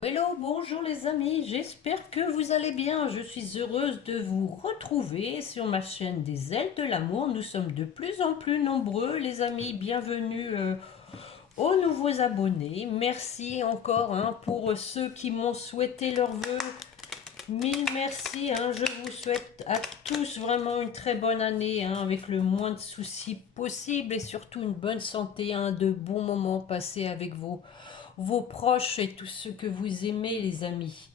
Hello, bonjour les amis, j'espère que vous allez bien. Je suis heureuse de vous retrouver sur ma chaîne des ailes de l'amour. Nous sommes de plus en plus nombreux les amis, bienvenue aux nouveaux abonnés. Merci encore pour ceux qui m'ont souhaité leurs vœux. Mille merci, je vous souhaite à tous vraiment une très bonne année avec le moins de soucis possible et surtout une bonne santé, de bons moments passés avec vos proches et tous ceux que vous aimez les amis.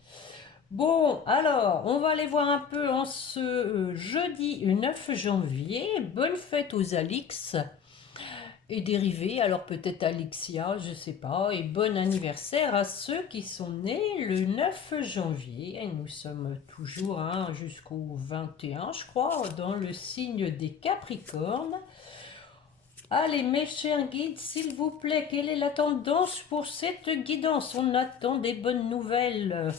Bon, alors, on va aller voir un peu en ce jeudi 9 janvier. Bonne fête aux Alix et dérivés, alors peut-être Alixia, je sais pas. Et bon anniversaire à ceux qui sont nés le 9 janvier. Et nous sommes toujours jusqu'au 21, je crois, dans le signe des Capricornes. Allez, mes chers guides, s'il vous plaît, quelle est la tendance pour cette guidance? On attend des bonnes nouvelles.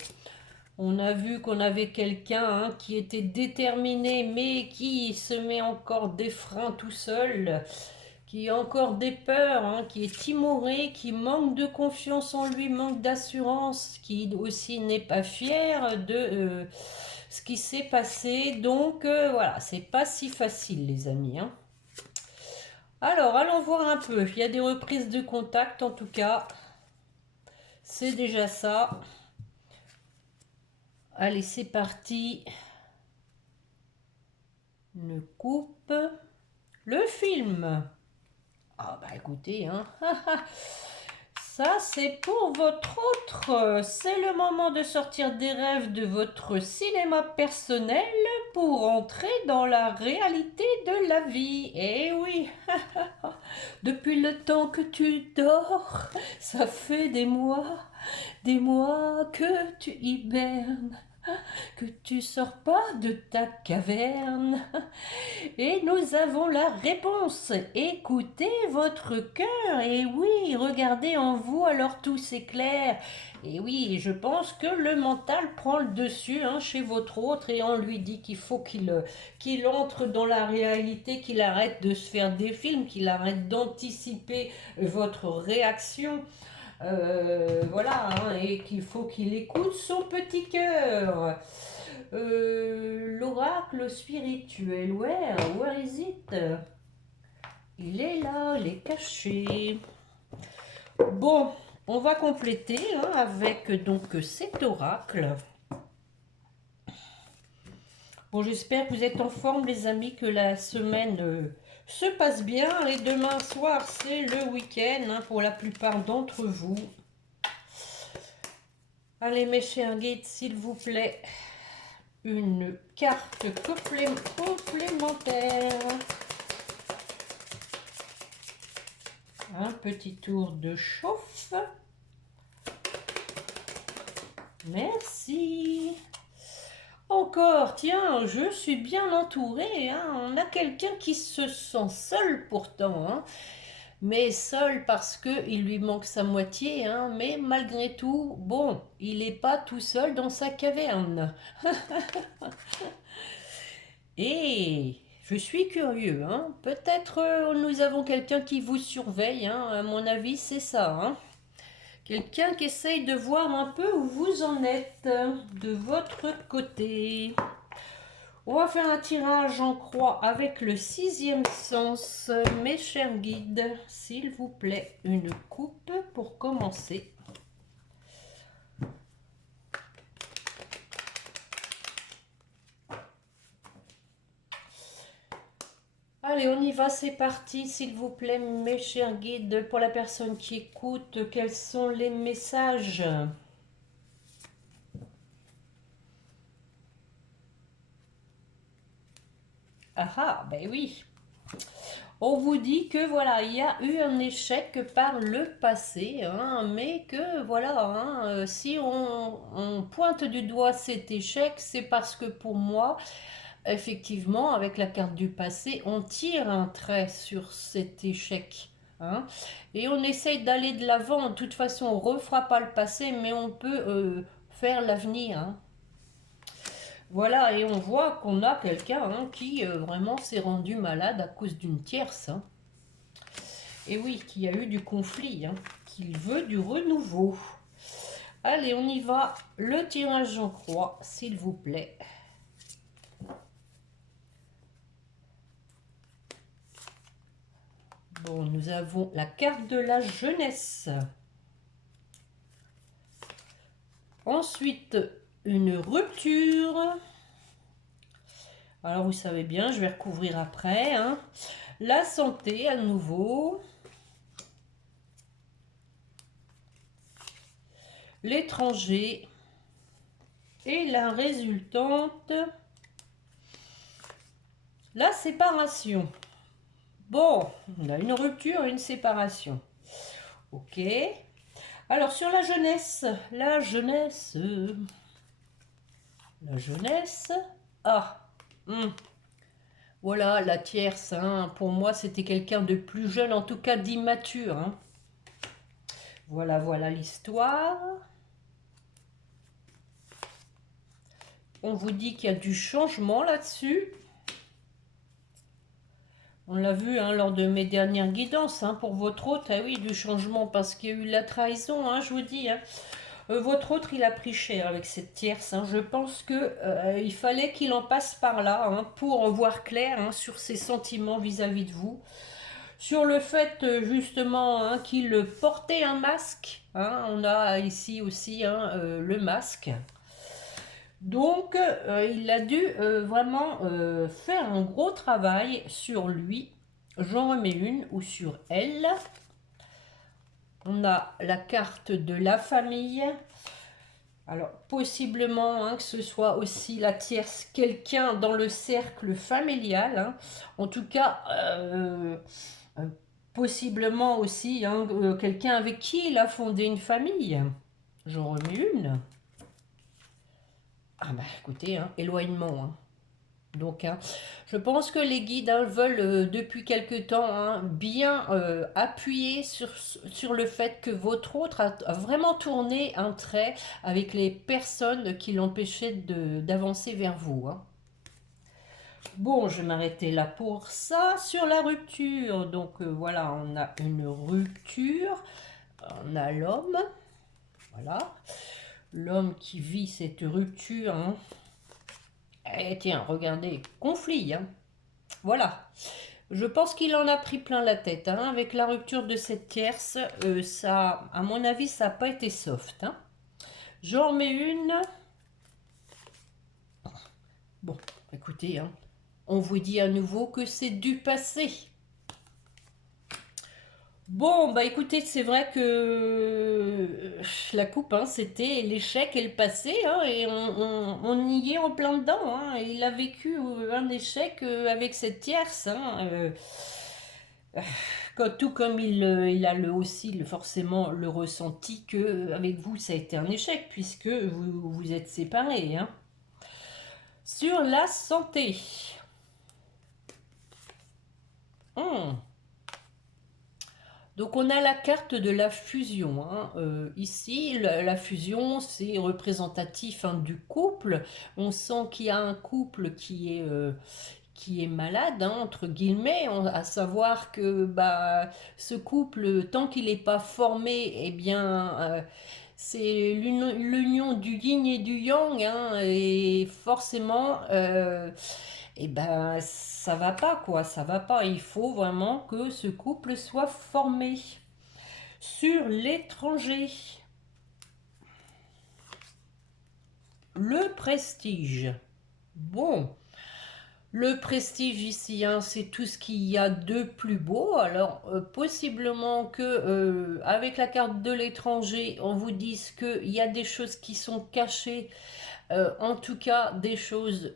On a vu qu'on avait quelqu'un qui était déterminé, mais qui se met encore des freins tout seul, qui a encore des peurs, qui est timoré, qui manque de confiance en lui, manque d'assurance, qui aussi n'est pas fier de ce qui s'est passé. Donc voilà, c'est pas si facile, les amis. Alors, allons voir un peu. Il y a des reprises de contact, en tout cas. C'est déjà ça. Allez, c'est parti. Une coupe. Le film. Ah bah écoutez, ça c'est pour votre autre. C'est le moment de sortir des rêves de votre cinéma personnel pour entrer dans la réalité de la vie. Eh oui, depuis le temps que tu dors, ça fait des mois que tu hibernes, que tu sors pas de ta caverne. Et nous avons la réponse. Écoutez votre cœur. Et oui, regardez en vous, alors tout s'éclaire. Et oui, je pense que le mental prend le dessus chez votre autre et on lui dit qu'il faut qu'il entre dans la réalité, qu'il arrête de se faire des films, qu'il arrête d'anticiper votre réaction. Voilà, et qu'il faut qu'il écoute son petit cœur. L'oracle spirituel, where is it? Il est là, il est caché. Bon, on va compléter avec donc cet oracle. Bon, j'espère que vous êtes en forme, les amis, que la semaine se passe bien. Et demain soir, c'est le week-end pour la plupart d'entre vous. Allez, mes chers guides, s'il vous plaît, une carte complémentaire. Un petit tour de chauffe. Merci. Encore, tiens, je suis bien entourée. On a quelqu'un qui se sent seul pourtant. Mais seul parce qu'il lui manque sa moitié. Mais malgré tout, bon, il n'est pas tout seul dans sa caverne. Et je suis curieux. Peut-être nous avons quelqu'un qui vous surveille. À mon avis, c'est ça. Quelqu'un qui essaye de voir un peu où vous en êtes de votre côté. On va faire un tirage en croix avec le 6e sens. Mes chers guides, s'il vous plaît, une coupe pour commencer. Allez, on y va, c'est parti, s'il vous plaît, mes chers guides. Pour la personne qui écoute, quels sont les messages? Ah, ben oui. On vous dit que voilà, il y a eu un échec par le passé, mais que voilà, si on pointe du doigt cet échec, c'est parce que pour moi, effectivement, avec la carte du passé, on tire un trait sur cet échec. Et on essaye d'aller de l'avant. De toute façon, on ne refera pas le passé, mais on peut faire l'avenir. Voilà, et on voit qu'on a quelqu'un qui vraiment s'est rendu malade à cause d'une tierce. Et oui, qu'il y a eu du conflit, qu'il veut du renouveau. Allez, on y va. Le tirage en croix, s'il vous plaît. Bon, nous avons la carte de la jeunesse. Ensuite, une rupture. Alors, vous savez bien, je vais recouvrir après. Hein. La santé, à nouveau. L'étranger. Et la résultante, la séparation. Bon, on a une rupture et une séparation. Ok. Alors, sur la jeunesse. La jeunesse. Ah. Voilà, la tierce. Hein. Pour moi, c'était quelqu'un de plus jeune, en tout cas d'immature. Hein. Voilà, voilà l'histoire. On vous dit qu'il y a du changement là-dessus. On l'a vu hein, lors de mes dernières guidances. Hein, pour votre hôte, ah oui, du changement parce qu'il y a eu la trahison, hein, je vous dis. Hein. Votre autre, il a pris cher avec cette tierce. Hein. Je pense qu'il fallait qu'il en passe par là hein, pour voir clair hein, sur ses sentiments vis-à-vis de vous. Sur le fait justement hein, qu'il portait un masque. Hein, on a ici aussi hein, le masque. Donc, il a dû vraiment faire un gros travail sur lui. J'en remets une ou sur elle. On a la carte de la famille. Alors, possiblement hein, que ce soit aussi la tierce, quelqu'un dans le cercle familial. Hein. En tout cas, possiblement aussi hein, quelqu'un avec qui il a fondé une famille. J'en remets une. Ah bah écoutez, hein, éloignement. Hein. Donc, hein, je pense que les guides hein, veulent depuis quelque temps hein, bien appuyer sur le fait que votre autre a vraiment tourné un trait avec les personnes qui l'empêchaient d'avancer vers vous. Hein. Bon, je vais m'arrêter là pour ça. Sur la rupture, donc voilà, on a une rupture. On a l'homme. Voilà. L'homme qui vit cette rupture. Hein. Et tiens, regardez, conflit. Hein. Voilà. Je pense qu'il en a pris plein la tête. Hein. Avec la rupture de cette tierce, ça, à mon avis, ça n'a pas été soft. Hein. J'en remets une. Bon, écoutez, hein, on vous dit à nouveau que c'est du passé. Bon, bah écoutez, c'est vrai que la coupe, hein, c'était l'échec et le passé, hein, et on y est en plein dedans. Hein, et il a vécu un échec avec cette tierce. Hein, tout comme il a aussi forcément le ressenti que avec vous, ça a été un échec, puisque vous vous êtes séparés. Hein. Sur la santé. Donc on a la carte de la fusion. Hein. Ici, la fusion, c'est représentatif hein, du couple. On sent qu'il y a un couple qui est malade, hein, entre guillemets, à savoir que bah, ce couple, tant qu'il n'est pas formé, eh bien, c'est l'union du yin et du yang, hein, et forcément, et ben ça va pas quoi, ça va pas. Il faut vraiment que ce couple soit formé. Sur l'étranger, le prestige. Bon, le prestige ici, hein, c'est tout ce qu'il y a de plus beau. Alors, possiblement que avec la carte de l'étranger, on vous dise qu'il y a des choses qui sont cachées. En tout cas, des choses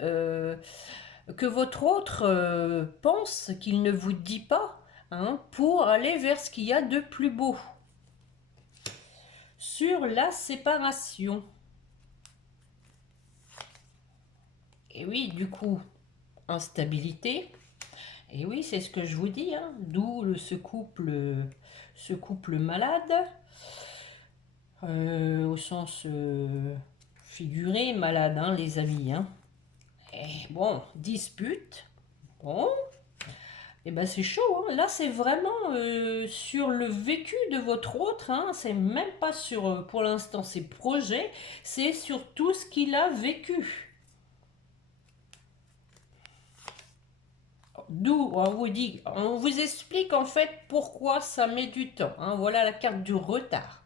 que votre autre pense qu'il ne vous dit pas, hein, pour aller vers ce qu'il y a de plus beau. Sur la séparation. Et oui, du coup, instabilité. Et oui, c'est ce que je vous dis, hein, d'où ce couple malade, au sens figuré, malade, hein, les amis. Hein. Et bon, dispute. Bon. Et ben c'est chaud, hein. Là, c'est vraiment sur le vécu de votre autre, hein. C'est même pas sur, pour l'instant, ses projets, c'est sur tout ce qu'il a vécu. D'où on vous explique en fait pourquoi ça met du temps, hein. Voilà la carte du retard,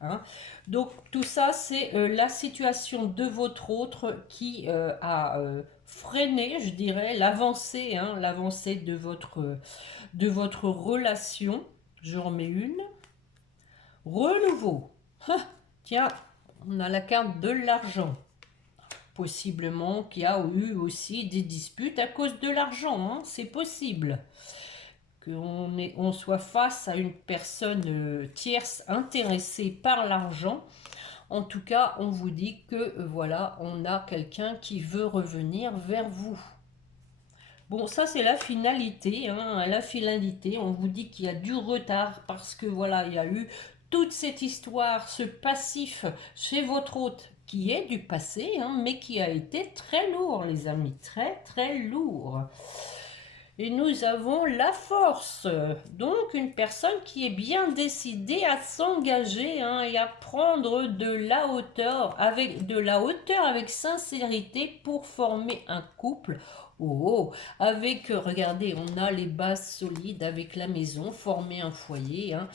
hein. Donc tout ça, c'est la situation de votre autre qui a freiné, je dirais, l'avancée, hein, l'avancée de votre relation. Je remets une. Renouveau. Ah, tiens, on a la carte de l'argent. Possiblement qu'il y a eu aussi des disputes à cause de l'argent, hein, c'est possible. On soit face à une personne tierce intéressée par l'argent. En tout cas, on vous dit que voilà, on a quelqu'un qui veut revenir vers vous. Bon, ça c'est la finalité, hein, la finalité. On vous dit qu'il y a du retard parce que voilà, il y a eu toute cette histoire, ce passif chez votre hôte qui est du passé, hein, mais qui a été très lourd, les amis, très très lourd. Et nous avons la force, donc une personne qui est bien décidée à s'engager, hein, et à prendre de la hauteur, avec sincérité pour former un couple. Oh, avec, regardez, on a les bases solides avec la maison, former un foyer, hein.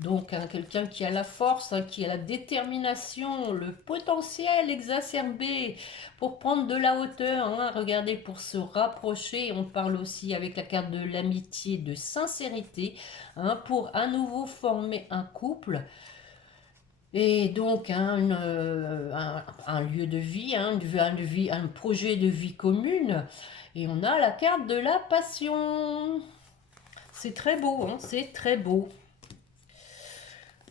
Donc, hein, quelqu'un qui a la force, hein, qui a la détermination, le potentiel exacerbé pour prendre de la hauteur, hein, regardez, pour se rapprocher. On parle aussi avec la carte de l'amitié, de sincérité, hein, pour à nouveau former un couple. Et donc un lieu de vie, hein, un projet de vie commune. Et on a la carte de la passion. C'est très beau, hein, c'est très beau.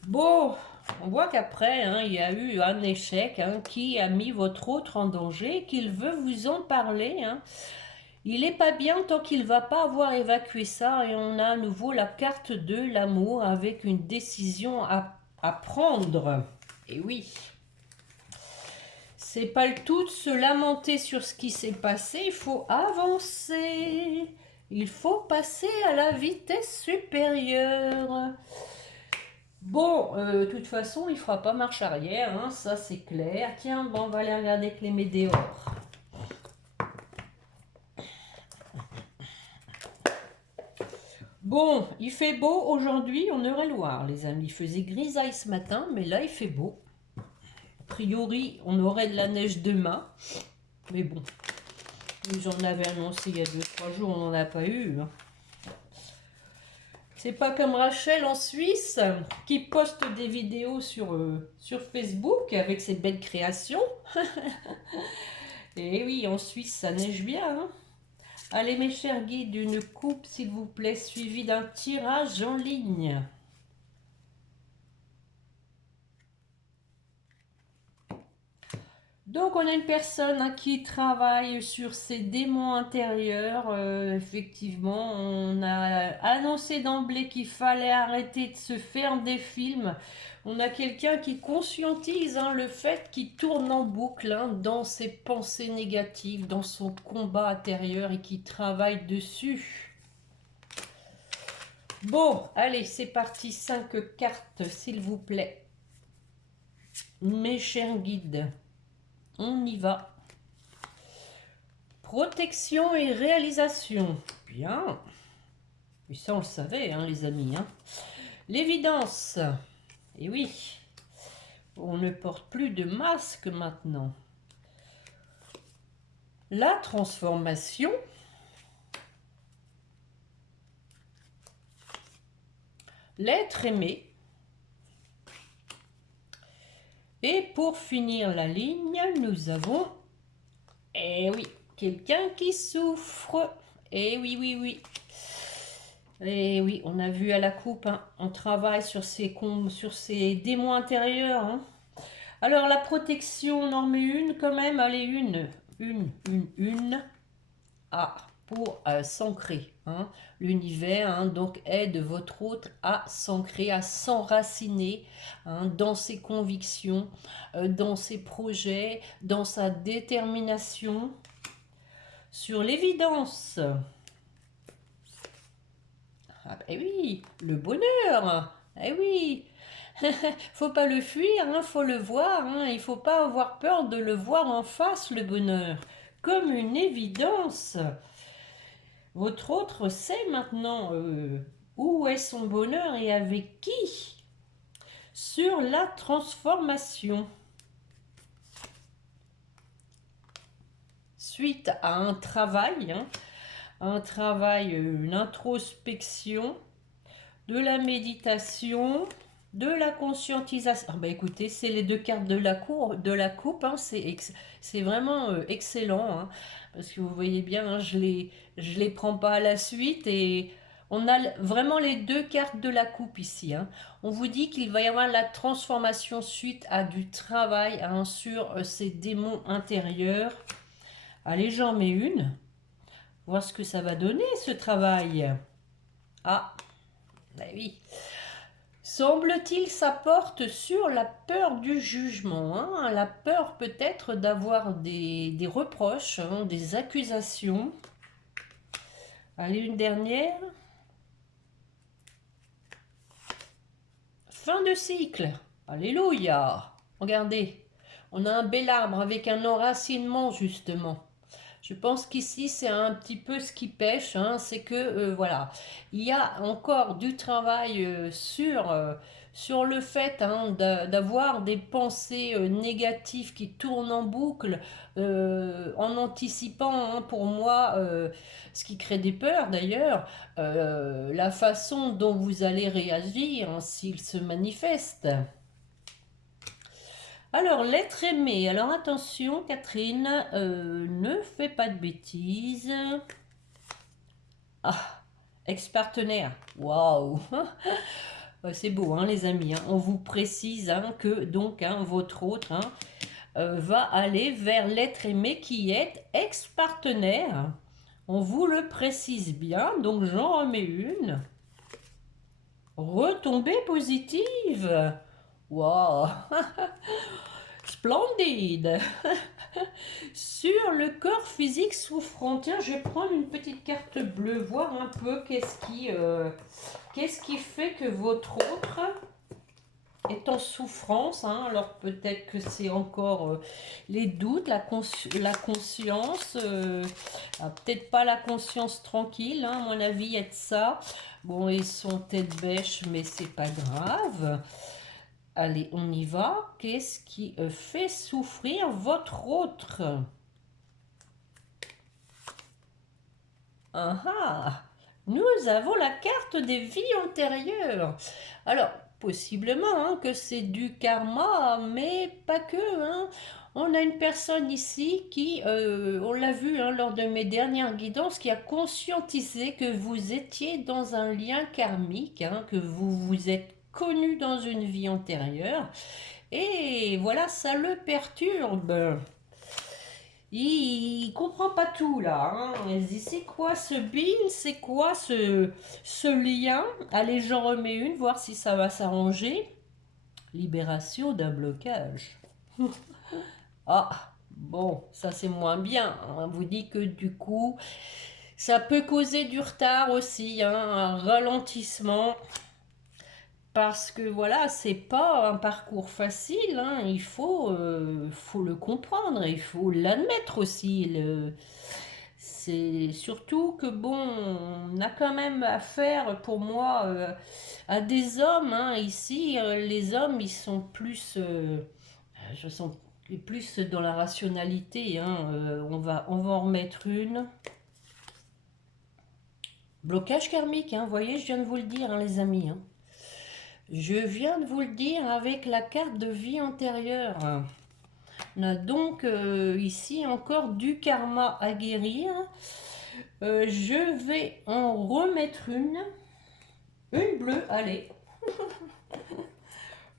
Bon, on voit qu'après, hein, il y a eu un échec, hein, qui a mis votre autre en danger, qu'il veut vous en parler, hein. Il n'est pas bien tant qu'il ne va pas avoir évacué ça. Et on a à nouveau la carte de l'amour avec une décision à prendre. Et oui, c'est pas le tout de se lamenter sur ce qui s'est passé, il faut avancer. Il faut passer à la vitesse supérieure. Bon, de toute façon, il ne fera pas marche arrière, hein, ça c'est clair. Tiens, bon, on va aller regarder avec les météores. Bon, il fait beau aujourd'hui en Eure-et-Loire, les amis. Il faisait grisaille ce matin, mais là il fait beau. A priori, on aurait de la neige demain. Mais bon, j'en avais annoncé il y a 2-3 jours, on n'en a pas eu, hein. C'est pas comme Rachel en Suisse qui poste des vidéos sur Facebook avec ses belles créations. Et oui, en Suisse, ça neige bien, hein. Allez, mes chers guides, une coupe, s'il vous plaît, suivie d'un tirage en ligne. Donc, on a une personne, hein, qui travaille sur ses démons intérieurs. Effectivement, on a annoncé d'emblée qu'il fallait arrêter de se faire des films. On a quelqu'un qui conscientise, hein, le fait qu'il tourne en boucle, hein, dans ses pensées négatives, dans son combat intérieur et qui travaille dessus. Bon, allez, c'est parti. 5 cartes, s'il vous plaît. Mes chers guides. On y va. Protection et réalisation. Bien. Et ça, on le savait, hein, les amis, hein. L'évidence. Et oui, on ne porte plus de masque maintenant. La transformation. L'être aimé. Et pour finir la ligne, nous avons, eh oui, quelqu'un qui souffre. Eh oui, oui, oui. Eh oui, on a vu à la coupe, hein, on travaille sur ces démons intérieurs, hein. Alors, la protection, on en met une quand même. Allez, une. Ah, pour s'ancrer, hein. L'univers, hein, donc aide votre autre à s'ancrer, à s'enraciner, hein, dans ses convictions, dans ses projets, dans sa détermination. Sur l'évidence, Ah ben oui, le bonheur. Eh oui. Faut pas le fuir, hein, faut le voir, hein, il faut pas avoir peur de le voir en face, le bonheur. Comme une évidence. Votre autre sait maintenant où est son bonheur et avec qui. Sur la transformation. Suite à un travail, une introspection, de la méditation, de la conscientisation. Ah bah écoutez, c'est les deux cartes de la coupe, hein, c'est vraiment excellent, hein, parce que vous voyez bien, hein, je les prends pas à la suite et on a vraiment les deux cartes de la coupe ici, hein. On vous dit qu'il va y avoir la transformation suite à du travail, hein, sur ces démons intérieurs. Allez, j'en mets une, voir ce que ça va donner ce travail. Ah, bah oui. Semble-t-il, ça porte sur la peur du jugement, hein, la peur peut-être d'avoir des reproches, hein, des accusations. Allez, une dernière. Fin de cycle. Alléluia. Regardez, on a un bel arbre avec un enracinement justement. Je pense qu'ici, c'est un petit peu ce qui pêche, hein, c'est que, voilà, il y a encore du travail sur le fait, hein, d'avoir des pensées négatives qui tournent en boucle, en anticipant, hein, pour moi, ce qui crée des peurs d'ailleurs, la façon dont vous allez réagir, hein, s'il se manifeste. Alors, l'être aimé. Alors, attention, Catherine, ne fais pas de bêtises. Ah, ex-partenaire. Waouh. C'est beau, hein, les amis, hein. On vous précise, hein, que donc, hein, votre autre, hein, va aller vers l'être aimé qui est ex-partenaire. On vous le précise bien, donc j'en remets une. Retombée positive. Waouh. Splendide. Sur le corps physique souffrant. Tiens, je vais prendre une petite carte bleue, voir un peu qu'est-ce qui fait que votre autre est en souffrance, hein. Alors peut-être que c'est encore les doutes, la conscience, peut-être pas la conscience tranquille, hein, à mon avis, il y a de ça. Bon, ils sont tête bêche, mais c'est pas grave. Allez, on y va. Qu'est-ce qui fait souffrir votre autre? Ah ah, nous avons la carte des vies antérieures. Alors, possiblement, hein, que c'est du karma, mais pas que, hein. On a une personne ici qui, on l'a vu, hein, lors de mes dernières guidances, qui a conscientisé que vous étiez dans un lien karmique, hein, que vous vous êtes connu dans une vie antérieure. Et voilà, ça le perturbe. Il comprend pas tout là, hein. Il se dit c'est quoi ce bin, c'est quoi ce lien. Allez, j'en remets une, voir si ça va s'arranger. Libération d'un blocage. Ah, bon, ça c'est moins bien. On vous dit que du coup, ça peut causer du retard aussi, hein, un ralentissement. Parce que voilà, c'est pas un parcours facile, hein. Faut le comprendre, il faut l'admettre aussi. C'est surtout que bon, on a quand même affaire pour moi à des hommes, hein. Ici, les hommes, ils sont plus, je sens plus dans la rationalité, hein. On va en remettre une. Blocage karmique, hein. Vous voyez, je viens de vous le dire, hein, les amis, hein. Je viens de vous le dire avec la carte de vie antérieure. On a donc ici encore du karma à guérir. Je vais en remettre une. Une bleue, allez.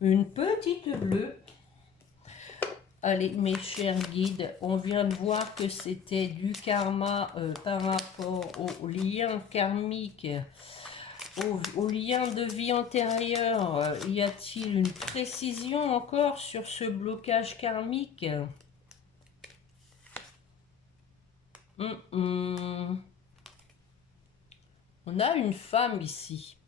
Une petite bleue. Allez, mes chers guides, on vient de voir que c'était du karma par rapport au lien karmique. Au lien de vie antérieure, y a-t-il une précision encore sur ce blocage karmique? On a une femme ici.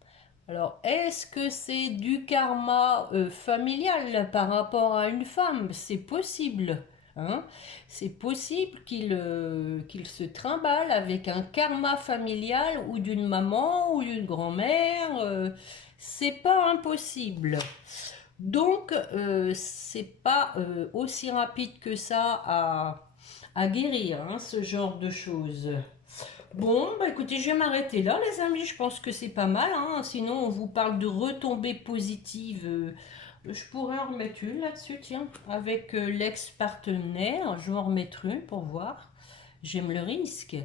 Alors, est-ce que c'est du karma familial par rapport à une femme? C'est possible, hein? C'est possible qu'il se trimballe avec un karma familial ou d'une maman ou d'une grand-mère. C'est pas impossible. Donc, c'est pas aussi rapide que ça à guérir, hein, ce genre de choses. Bon, bah écoutez, je vais m'arrêter là, les amis. Je pense que c'est pas mal, hein. Sinon, on vous parle de retombées positives. Je pourrais en remettre une là-dessus, tiens, avec l'ex-partenaire. Je vais en remettre une pour voir. J'aime le risque.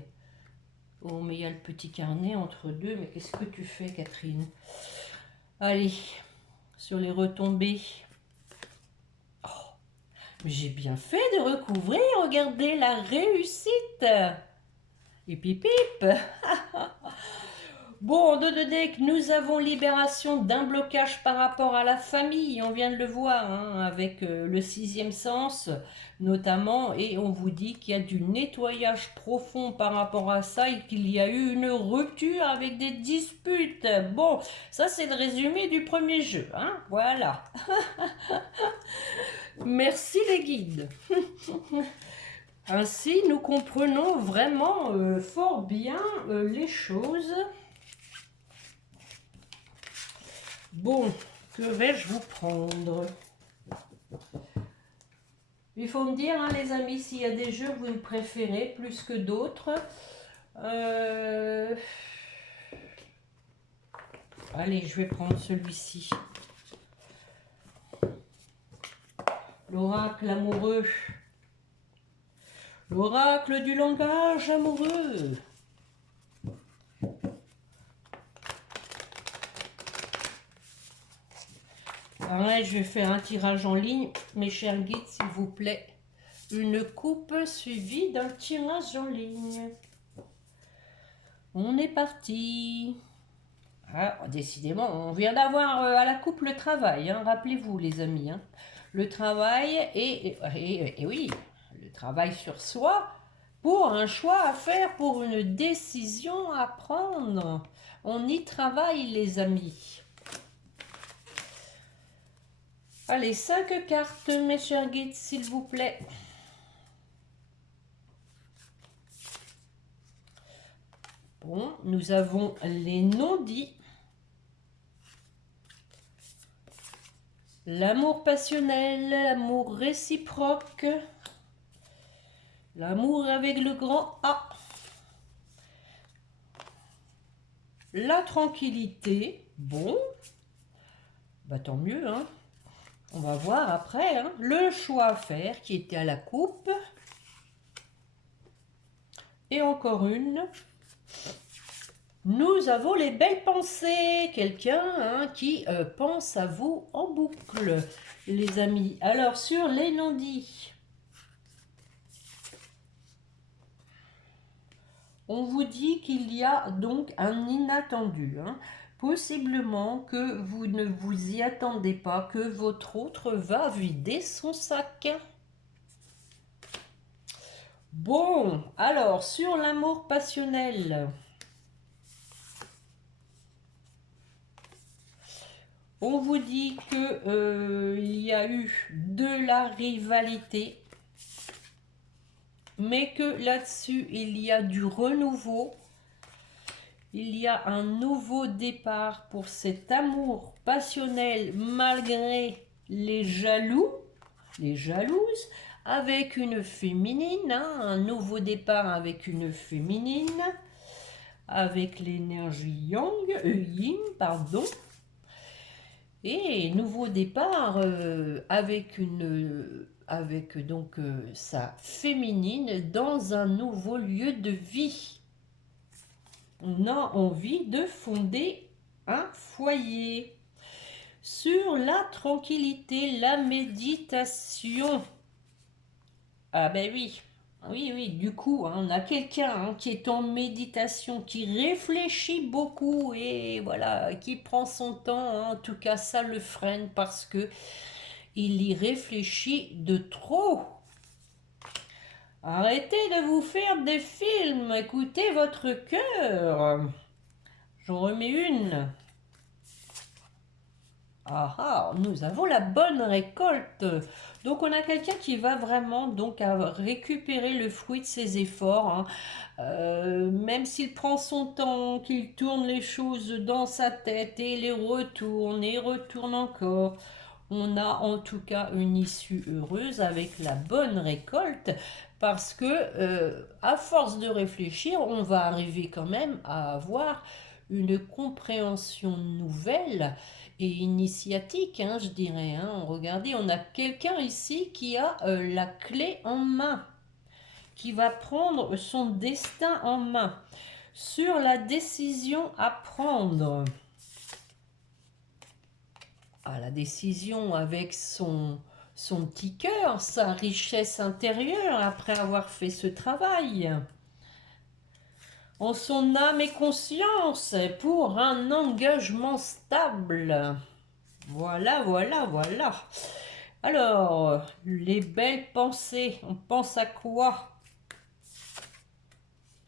Oh, mais il y a le petit carnet entre deux. Mais qu'est-ce que tu fais, Catherine? Allez, sur les retombées. Oh, j'ai bien fait de recouvrir. Regardez la réussite. Et pip pip. Bon, de deck, nous avons libération d'un blocage par rapport à la famille. On vient de le voir, hein, avec le sixième sens notamment. Et on vous dit qu'il y a du nettoyage profond par rapport à ça et qu'il y a eu une rupture avec des disputes. Bon, ça c'est le résumé du premier jeu, hein, voilà. Merci les guides. Ainsi, nous comprenons vraiment fort bien les choses. Bon, que vais-je vous prendre? Il faut me dire, hein, les amis, s'il y a des jeux que vous préférez plus que d'autres. Allez, je vais prendre celui-ci. L'oracle amoureux. L'oracle du langage amoureux. Ouais, je vais faire un tirage en ligne, mes chers guides, s'il vous plaît. Une coupe suivie d'un tirage en ligne. On est parti. Ah, décidément, on vient d'avoir à la coupe le travail, hein, rappelez-vous les amis. Hein. Le travail et oui, le travail sur soi pour un choix à faire, pour une décision à prendre. On y travaille les amis. Allez, 5 cartes, mes chers guides, s'il vous plaît. Bon, nous avons les non-dits. L'amour passionnel, l'amour réciproque. L'amour avec le grand A. La tranquillité. Bon, bah tant mieux, hein. On va voir après, hein. Le choix à faire qui était à la coupe. Et encore une. Nous avons les belles pensées. Quelqu'un, hein, qui pense à vous en boucle, les amis. Alors, sur les non-dits, on vous dit qu'il y a donc un inattendu. Hein. Possiblement que vous ne vous y attendez pas, que votre autre va vider son sac. Bon, alors, sur l'amour passionnel, on vous dit que il y a eu de la rivalité, mais que là-dessus, il y a du renouveau. Il y a un nouveau départ pour cet amour passionnel malgré les jaloux, les jalouses, avec une féminine, hein, un nouveau départ avec une féminine, avec l'énergie yin, pardon. Et nouveau départ avec donc sa féminine dans un nouveau lieu de vie. On a envie de fonder un foyer. Sur la tranquillité, la méditation. Ah ben oui, oui, du coup, hein, on a quelqu'un, hein, qui est en méditation, qui réfléchit beaucoup et voilà, qui prend son temps. Hein. En tout cas, ça le freine parce que il y réfléchit de trop. Arrêtez de vous faire des films, écoutez votre cœur. J'en remets une. Ah ah, nous avons la bonne récolte. Donc on a quelqu'un qui va vraiment donc à récupérer le fruit de ses efforts, hein. Même s'il prend son temps, qu'il tourne les choses dans sa tête et retourne encore. On a en tout cas une issue heureuse avec la bonne récolte parce que à force de réfléchir, on va arriver quand même à avoir une compréhension nouvelle et initiatique, hein, je dirais, hein. Regardez, on a quelqu'un ici qui a la clé en main, qui va prendre son destin en main sur la décision à prendre. Ah, la décision avec son petit cœur, sa richesse intérieure après avoir fait ce travail. En son âme et conscience pour un engagement stable. Voilà, voilà, voilà. Alors, les belles pensées, on pense à quoi?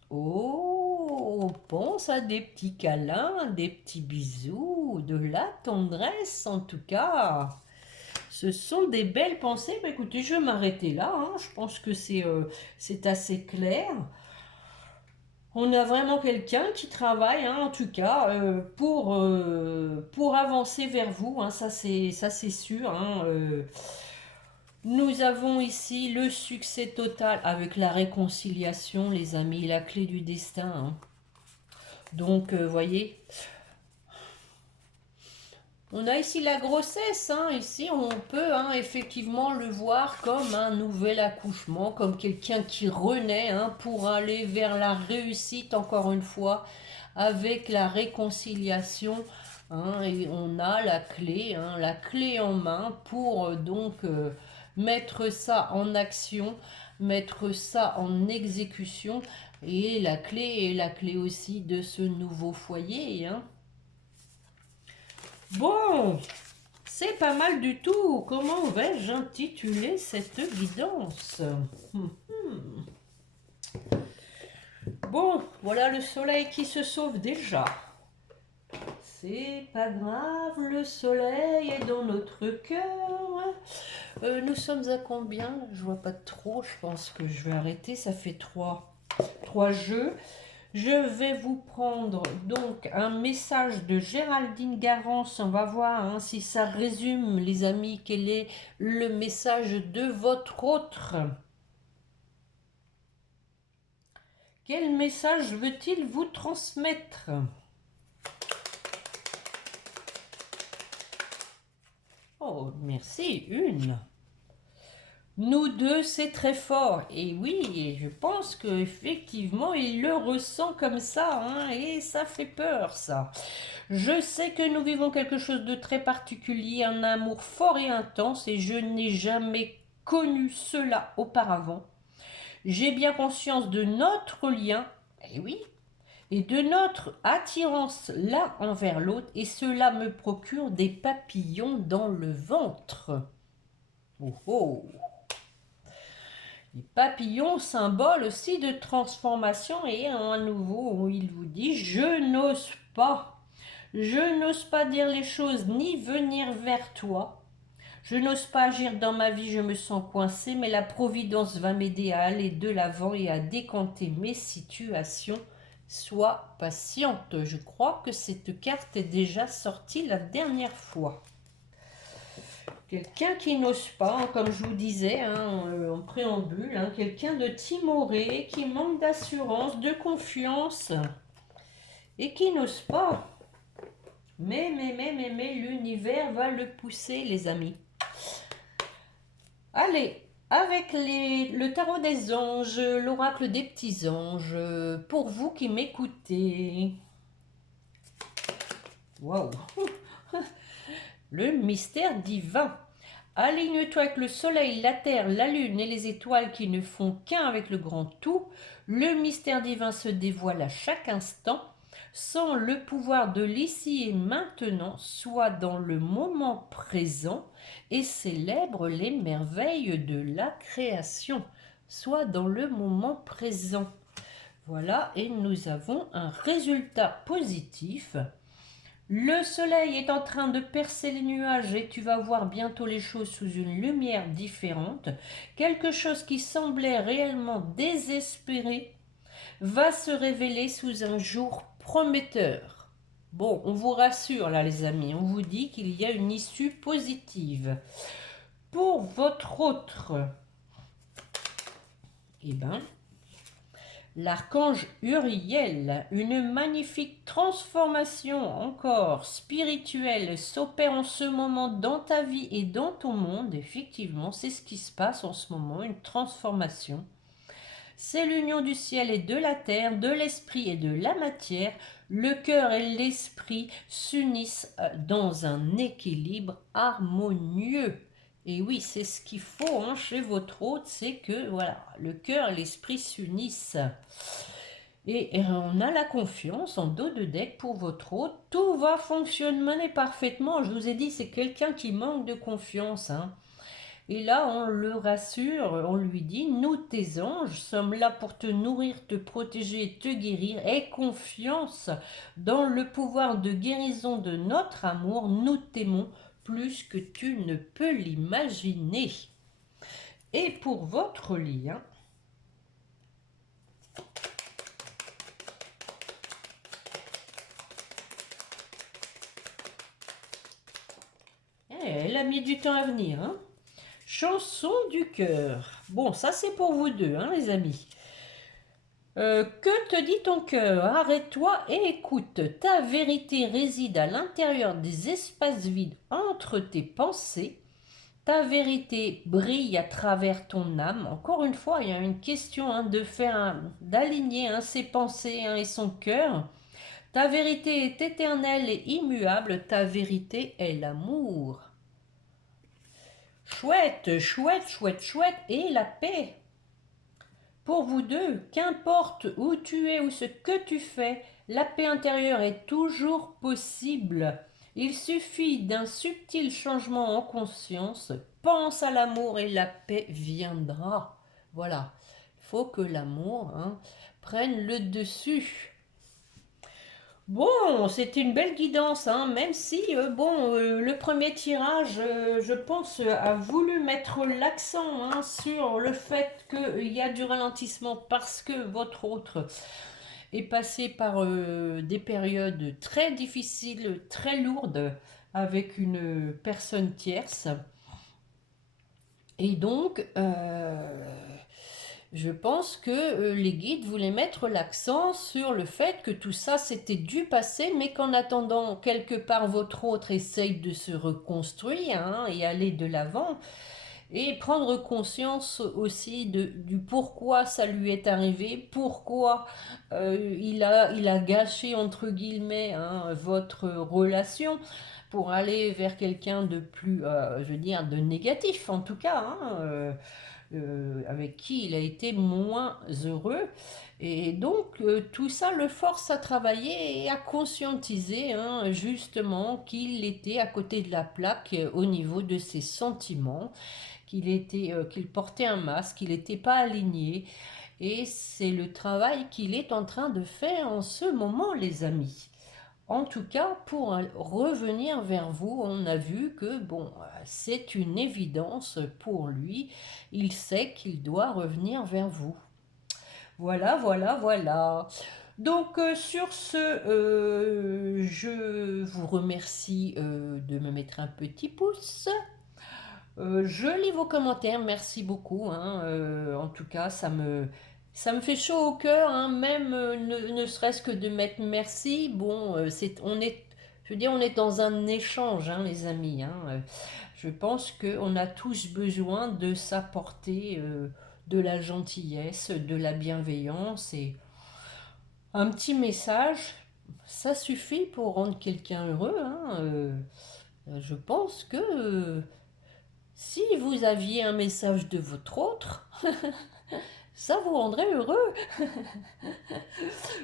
Oh, on pense à des petits câlins, des petits bisous, de la tendresse en tout cas. Ce sont des belles pensées. Bah, écoutez, je vais m'arrêter là, hein. Je pense que c'est assez clair. On a vraiment quelqu'un qui travaille, hein, en tout cas, pour avancer vers vous, hein, ça c'est sûr, hein. Nous avons ici le succès total avec la réconciliation, les amis, la clé du destin, hein. Donc, voyez, on a ici la grossesse, hein. Ici on peut, hein, effectivement le voir comme un nouvel accouchement, comme quelqu'un qui renaît, hein, pour aller vers la réussite encore une fois, avec la réconciliation, hein, et on a hein, la clé en main pour donc mettre ça en action, mettre ça en exécution, et la clé est la clé aussi de ce nouveau foyer, hein. Bon, c'est pas mal du tout. Comment vais-je intituler cette guidance? Bon, voilà le soleil qui se sauve déjà. C'est pas grave, le soleil est dans notre cœur. Nous sommes à combien? Je vois pas trop, je pense que je vais arrêter. Ça fait trois jeux. Je vais vous prendre donc un message de Géraldine Garance. On va voir, hein, si ça résume, les amis, quel est le message de votre autre. Quel message veut-il vous transmettre? Oh, merci, une. Nous deux, c'est très fort. Et oui, je pense qu'effectivement, il le ressent comme ça, hein, et ça fait peur, ça. Je sais que nous vivons quelque chose de très particulier, un amour fort et intense, et je n'ai jamais connu cela auparavant. J'ai bien conscience de notre lien, et oui, et de notre attirance l'un envers l'autre, et cela me procure des papillons dans le ventre. Oh oh! Les papillons, symbole aussi de transformation, et à nouveau, il vous dit, je n'ose pas. Je n'ose pas dire les choses ni venir vers toi. Je n'ose pas agir dans ma vie, je me sens coincée, mais la providence va m'aider à aller de l'avant et à décanter mes situations. Sois patiente. Je crois que cette carte est déjà sortie la dernière fois. Quelqu'un qui n'ose pas, hein, comme je vous disais, hein, en préambule, hein, quelqu'un de timoré, qui manque d'assurance, de confiance, et qui n'ose pas. Mais, l'univers va le pousser, les amis. Allez, avec le tarot des anges, l'oracle des petits anges, pour vous qui m'écoutez. Waouh! Le mystère divin. Aligne-toi avec le soleil, la terre, la lune et les étoiles qui ne font qu'un avec le grand tout. Le mystère divin se dévoile à chaque instant. Sans le pouvoir de l'ici et maintenant, soit dans le moment présent et célèbre les merveilles de la création. Soit dans le moment présent. Voilà, et nous avons un résultat positif. Le soleil est en train de percer les nuages et tu vas voir bientôt les choses sous une lumière différente. Quelque chose qui semblait réellement désespéré va se révéler sous un jour prometteur. Bon, on vous rassure là les amis, on vous dit qu'il y a une issue positive. Pour votre autre, eh ben, l'archange Uriel, une magnifique transformation encore spirituelle s'opère en ce moment dans ta vie et dans ton monde. Effectivement, c'est ce qui se passe en ce moment, une transformation. C'est l'union du ciel et de la terre, de l'esprit et de la matière. Le cœur et l'esprit s'unissent dans un équilibre harmonieux. Et oui, c'est ce qu'il faut hein, chez votre hôte, c'est que voilà, le cœur et l'esprit s'unissent. Et on a la confiance en dos de deck pour votre hôte. Tout va fonctionner parfaitement. Je vous ai dit, c'est quelqu'un qui manque de confiance. Hein. Et là, on le rassure, on lui dit, nous, tes anges, sommes là pour te nourrir, te protéger et te guérir. Aie confiance dans le pouvoir de guérison de notre amour. Nous t'aimons plus que tu ne peux l'imaginer. Et pour votre lien, elle a mis du temps à venir, hein. Chanson du cœur. Bon, ça c'est pour vous deux, hein, les amis. Que te dit ton cœur? Arrête-toi et écoute. Ta vérité réside à l'intérieur des espaces vides entre tes pensées. Ta vérité brille à travers ton âme. Encore une fois, il y a une question hein, d'aligner hein, ses pensées hein, et son cœur. Ta vérité est éternelle et immuable. Ta vérité est l'amour. Chouette, chouette, chouette, chouette. Et la paix. Pour vous deux, qu'importe où tu es ou ce que tu fais, la paix intérieure est toujours possible. Il suffit d'un subtil changement en conscience. Pense à l'amour et la paix viendra. Voilà, il faut que l'amour hein, prenne le dessus. Bon, c'était une belle guidance, hein, même si, le premier tirage, je pense, a voulu mettre l'accent hein, sur le fait qu'il y a du ralentissement parce que votre autre est passé par des périodes très difficiles, très lourdes, avec une personne tierce. Et donc, je pense que les guides voulaient mettre l'accent sur le fait que tout ça c'était du passé, mais qu'en attendant, quelque part, votre autre essaye de se reconstruire hein, et aller de l'avant et prendre conscience aussi du pourquoi ça lui est arrivé, pourquoi il a gâché, entre guillemets, hein, votre relation pour aller vers quelqu'un de plus, je veux dire, de négatif en tout cas. Hein, avec qui il a été moins heureux. Et donc, tout ça le force à travailler et à conscientiser hein, justement qu'il était à côté de la plaque au niveau de ses sentiments, qu'il portait un masque, qu'il n'était pas aligné. Et c'est le travail qu'il est en train de faire en ce moment, les amis. En tout cas, pour revenir vers vous, on a vu que bon, c'est une évidence pour lui. Il sait qu'il doit revenir vers vous. Voilà, voilà, voilà. Donc sur ce, je vous remercie de me mettre un petit pouce. Je lis vos commentaires, merci beaucoup. Hein, en tout cas, ça me fait chaud au cœur, hein, même ne serait-ce que de mettre merci. Bon, je veux dire, on est dans un échange, hein, les amis. Hein. Je pense qu'on a tous besoin de s'apporter de la gentillesse, de la bienveillance et un petit message. Ça suffit pour rendre quelqu'un heureux. Hein. Je pense que si vous aviez un message de votre autre, Ça vous rendrait heureux.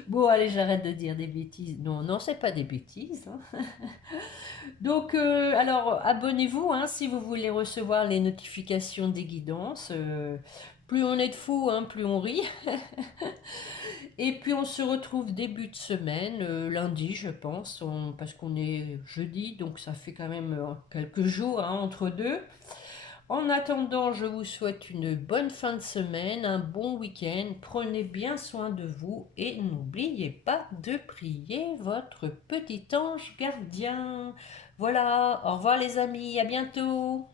Bon, allez, j'arrête de dire des bêtises. Non, non, c'est pas des bêtises, hein. Donc, alors, abonnez-vous hein, si vous voulez recevoir les notifications des guidances. Plus on est de fous, hein, plus on rit. Et puis, on se retrouve début de semaine, lundi, je pense, parce qu'on est jeudi, donc ça fait quand même quelques jours hein, entre deux. En attendant, je vous souhaite une bonne fin de semaine, un bon week-end. Prenez bien soin de vous et n'oubliez pas de prier votre petit ange gardien. Voilà, au revoir les amis, à bientôt.